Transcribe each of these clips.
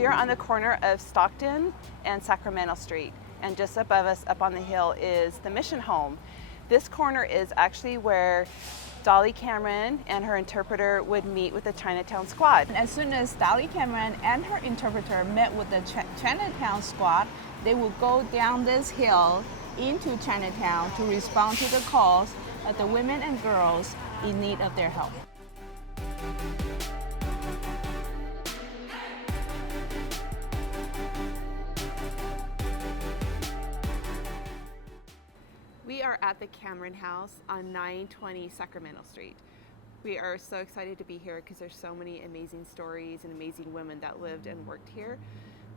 We are on the corner of Stockton and Sacramento Street, and just above us, up on the hill, is the Mission Home. This corner is actually where Dolly Cameron and her interpreter would meet with the Chinatown squad. As soon as Dolly Cameron and her interpreter met with the Chinatown squad, they would go down this hill into Chinatown to respond to the calls of the women and girls in need of their help. We are at the Cameron House on 920 Sacramento Street. We are so excited to be here because there's so many amazing stories and amazing women that lived and worked here.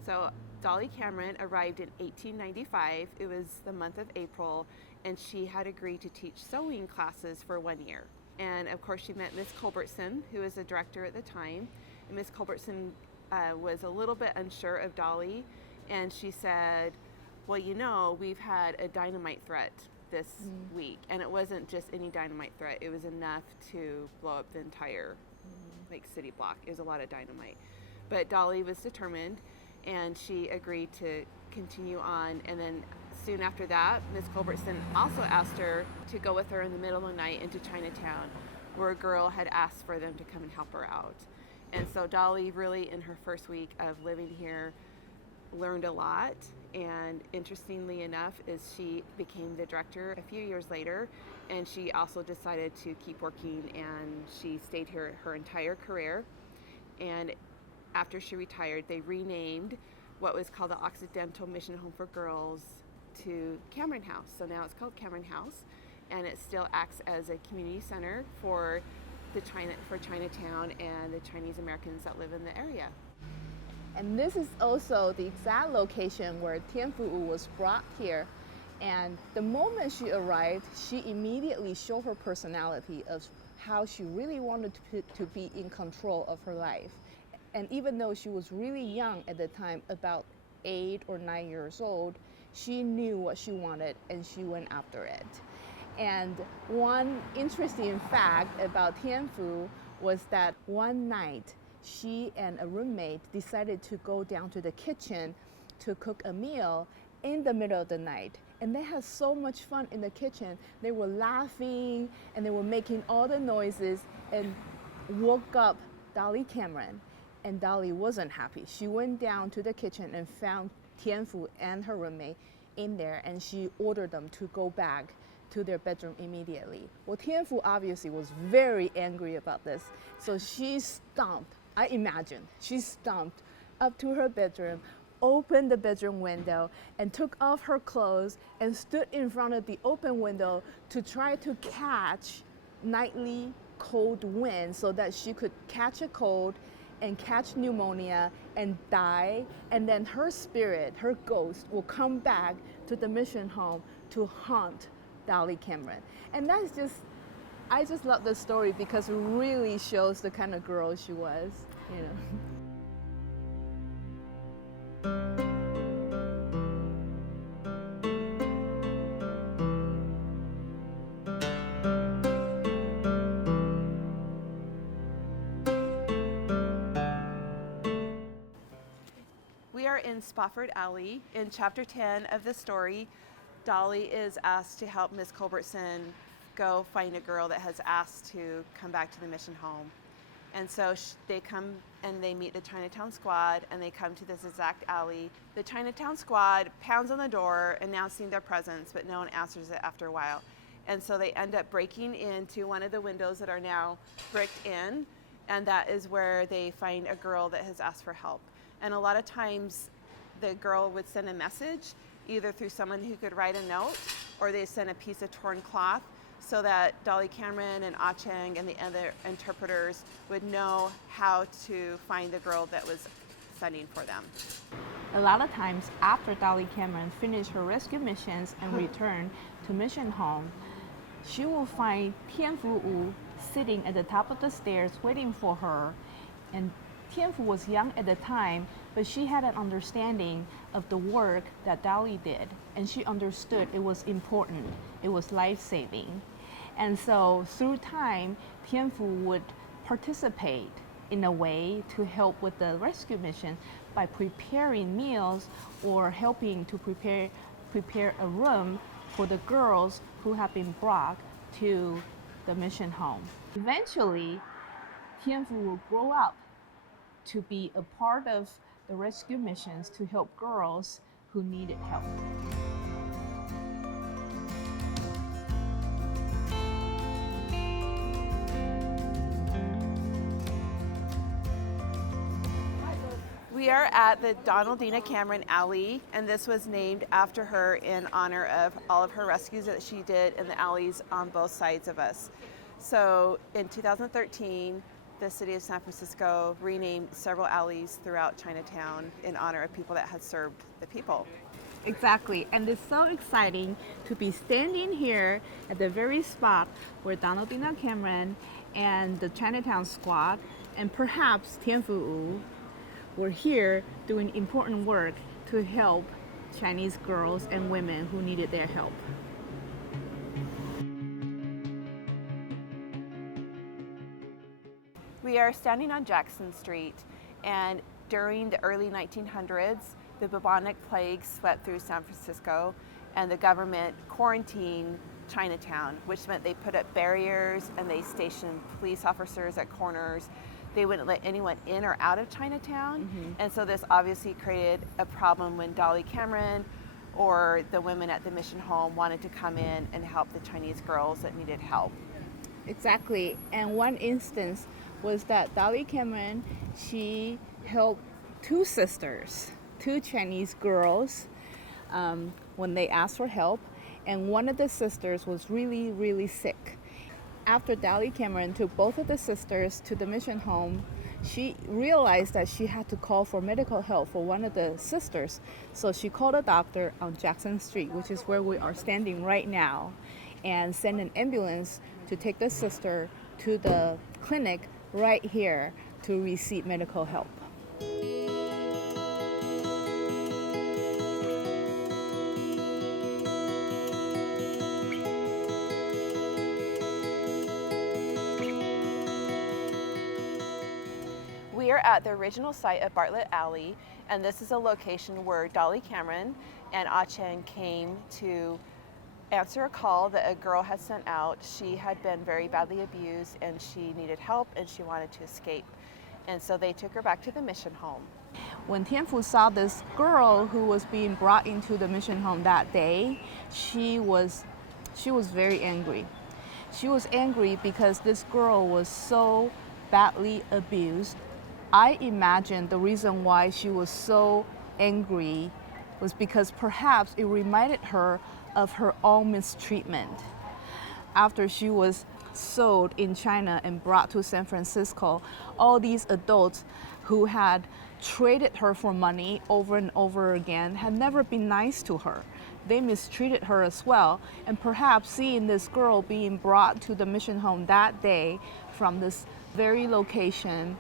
So Dolly Cameron arrived in 1895. It was the month of April, and she had agreed to teach sewing classes for 1 year. And of course she met Miss Culbertson, who was the director at the time. And Miss Culbertson was a little bit unsure of Dolly, and she said, well, you know, we've had a dynamite threat this week, and it wasn't just any dynamite threat. It was enough to blow up the entire city block. It was a lot of dynamite. But Dolly was determined, and she agreed to continue on. And then soon after that, Miss Culbertson also asked her to go with her in the middle of the night into Chinatown, where a girl had asked for them to come and help her out. And so Dolly really, in her first week of living here, learned a lot. And interestingly enough, is she became the director a few years later, and she also decided to keep working, and she stayed here her entire career. And after she retired, they renamed what was called the Occidental Mission Home for Girls to Cameron House. So now it's called Cameron House, and it still acts as a community center for Chinatown and the Chinese Americans that live in the area. And this is also the exact location where Tien Fu Wu was brought here. And the moment she arrived, she immediately showed her personality of how she really wanted to be in control of her life. And even though she was really young at the time, about 8 or 9 years old, she knew what she wanted and she went after it. And one interesting fact about Tien Fu was that one night, she and a roommate decided to go down to the kitchen to cook a meal in the middle of the night. And they had so much fun in the kitchen. They were laughing and they were making all the noises and woke up Dolly Cameron. And Dolly wasn't happy. She went down to the kitchen and found Tien Fu and her roommate in there, and she ordered them to go back to their bedroom immediately. Well, Tien Fu obviously was very angry about this. So she stomped, I imagine, she stomped up to her bedroom, opened the bedroom window, and took off her clothes and stood in front of the open window to try to catch nightly cold wind so that she could catch a cold and catch pneumonia and die. And then her spirit, her ghost, will come back to the mission home to haunt Dolly Cameron. And that's just, I just love this story because it really shows the kind of girl she was, you know. We are in Spofford Alley. In chapter 10 of the story, Dolly is asked to help Miss Culbertson go find a girl that has asked to come back to the mission home. And so they come and they meet the Chinatown squad, and they come to this exact alley. The Chinatown squad pounds on the door announcing their presence, but no one answers it after a while. And so they end up breaking into one of the windows that are now bricked in, and that is where they find a girl that has asked for help. And a lot of times the girl would send a message, either through someone who could write a note, or they send a piece of torn cloth so that Dolly Cameron and Ah Cheng and the other interpreters would know how to find the girl that was sending for them. A lot of times after Dolly Cameron finished her rescue missions and returned to mission home, she will find Tien Fu Wu sitting at the top of the stairs waiting for her. And Tien Fu was young at the time, but she had an understanding of the work that Dolly did, and she understood it was important, it was life-saving. And so through time, Tien Fu would participate in a way to help with the rescue mission by preparing meals or helping to prepare a room for the girls who have been brought to the mission home. Eventually, Tien Fu will grow up to be a part of the rescue missions to help girls who needed help. We are at the Dina Cameron Alley, and this was named after her in honor of all of her rescues that she did in the alleys on both sides of us. So in 2013, the city of San Francisco renamed several alleys throughout Chinatown in honor of people that had served the people. Exactly, and it's so exciting to be standing here at the very spot where Dina Cameron and the Chinatown squad and perhaps Tien Fu Wu were here doing important work to help Chinese girls and women who needed their help. We are standing on Jackson Street, and during the early 1900s, the bubonic plague swept through San Francisco, and the government quarantined Chinatown, which meant they put up barriers and they stationed police officers at corners. They wouldn't let anyone in or out of Chinatown, and so this obviously created a problem when Dolly Cameron or the women at the mission home wanted to come in and help the Chinese girls that needed help. Exactly, and one instance was that Dolly Cameron, she helped two sisters, two Chinese girls, when they asked for help, and one of the sisters was really, really sick. After Dolly Cameron took both of the sisters to the mission home, she realized that she had to call for medical help for one of the sisters. So she called a doctor on Jackson Street, which is where we are standing right now, and sent an ambulance to take the sister to the clinic right here to receive medical help. We are at the original site of Bartlett Alley, and this is a location where Dolly Cameron and Ah-Chen came to answer a call that a girl had sent out. She had been very badly abused and she needed help and she wanted to escape. And so they took her back to the mission home. When Tien Fu saw this girl who was being brought into the mission home that day, she was very angry. She was angry because this girl was so badly abused. I imagine the reason why she was so angry was because perhaps it reminded her of her own mistreatment. After she was sold in China and brought to San Francisco, all these adults who had traded her for money over and over again had never been nice to her. They mistreated her as well, and perhaps seeing this girl being brought to the mission home that day from this very location,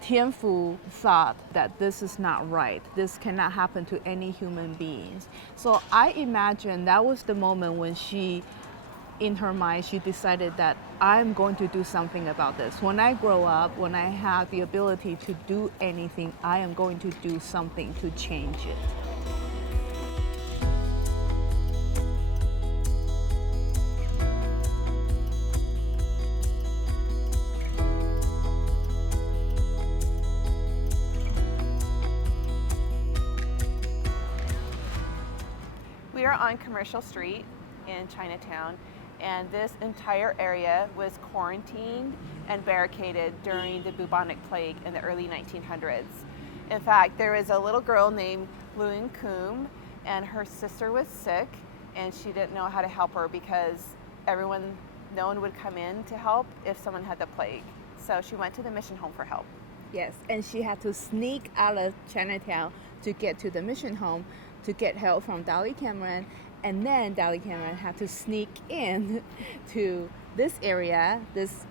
Tien Fu thought that this is not right. This cannot happen to any human beings. So I imagine that was the moment when she, in her mind, she decided that I'm going to do something about this. When I grow up, when I have the ability to do anything, I am going to do something to change it. We are on Commercial Street in Chinatown, and this entire area was quarantined and barricaded during the bubonic plague in the early 1900s. In fact, there was a little girl named Luin Kum, and her sister was sick, and she didn't know how to help her because no one would come in to help if someone had the plague. So she went to the mission home for help. Yes, and she had to sneak out of Chinatown to get to the mission home to get help from Dolly Cameron, and then Dolly Cameron had to sneak in to this area, this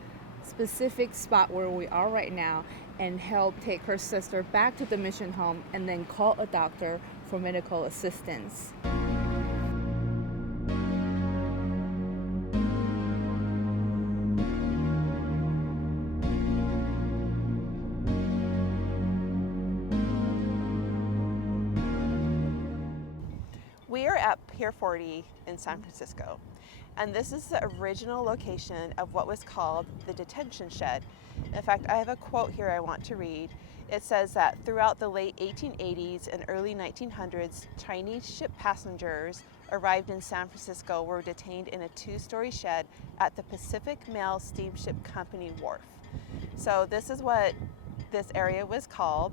specific spot where we are right now, and help take her sister back to the mission home and then call a doctor for medical assistance. at Pier 40 in San Francisco. And this is the original location of what was called the Detention Shed. In fact, I have a quote here I want to read. It says that throughout the late 1880s and early 1900s, Chinese ship passengers arrived in San Francisco were detained in a 2-story shed at the Pacific Mail Steamship Company wharf. So this is what this area was called,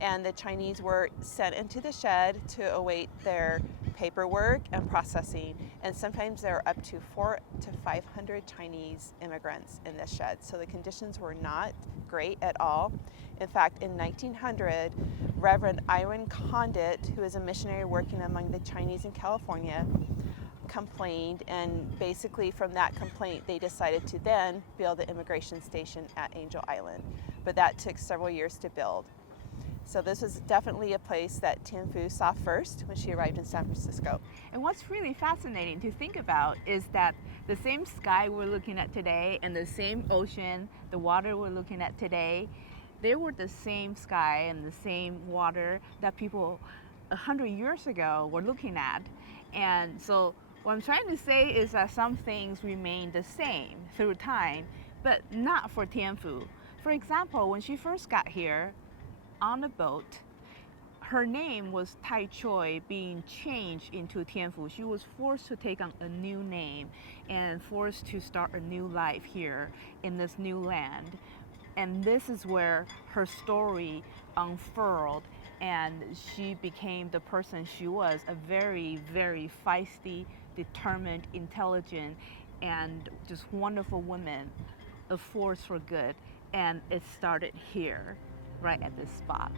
and the Chinese were sent into the shed to await their paperwork and processing, and sometimes there were up to 400 to 500 Chinese immigrants in this shed. So the conditions were not great at all. In fact, in 1900, Reverend Iwan Condit, who is a missionary working among the Chinese in California, complained, and basically from that complaint they decided to then build the immigration station at Angel Island. But that took several years to build. So this was definitely a place that Tien Fu saw first when she arrived in San Francisco. And what's really fascinating to think about is that the same sky we're looking at today and the same ocean, the water we're looking at today, they were the same sky and the same water that people 100 years ago were looking at. And so what I'm trying to say is that some things remain the same through time, but not for Tien Fu. For example, when she first got here on the boat, her name was Tai Choi being changed into Tien Fu. She was forced to take on a new name and forced to start a new life here in this new land. And this is where her story unfurled, and she became the person she was, a very, very feisty, determined, intelligent, and just wonderful woman, a force for good. And it started here, right at this spot.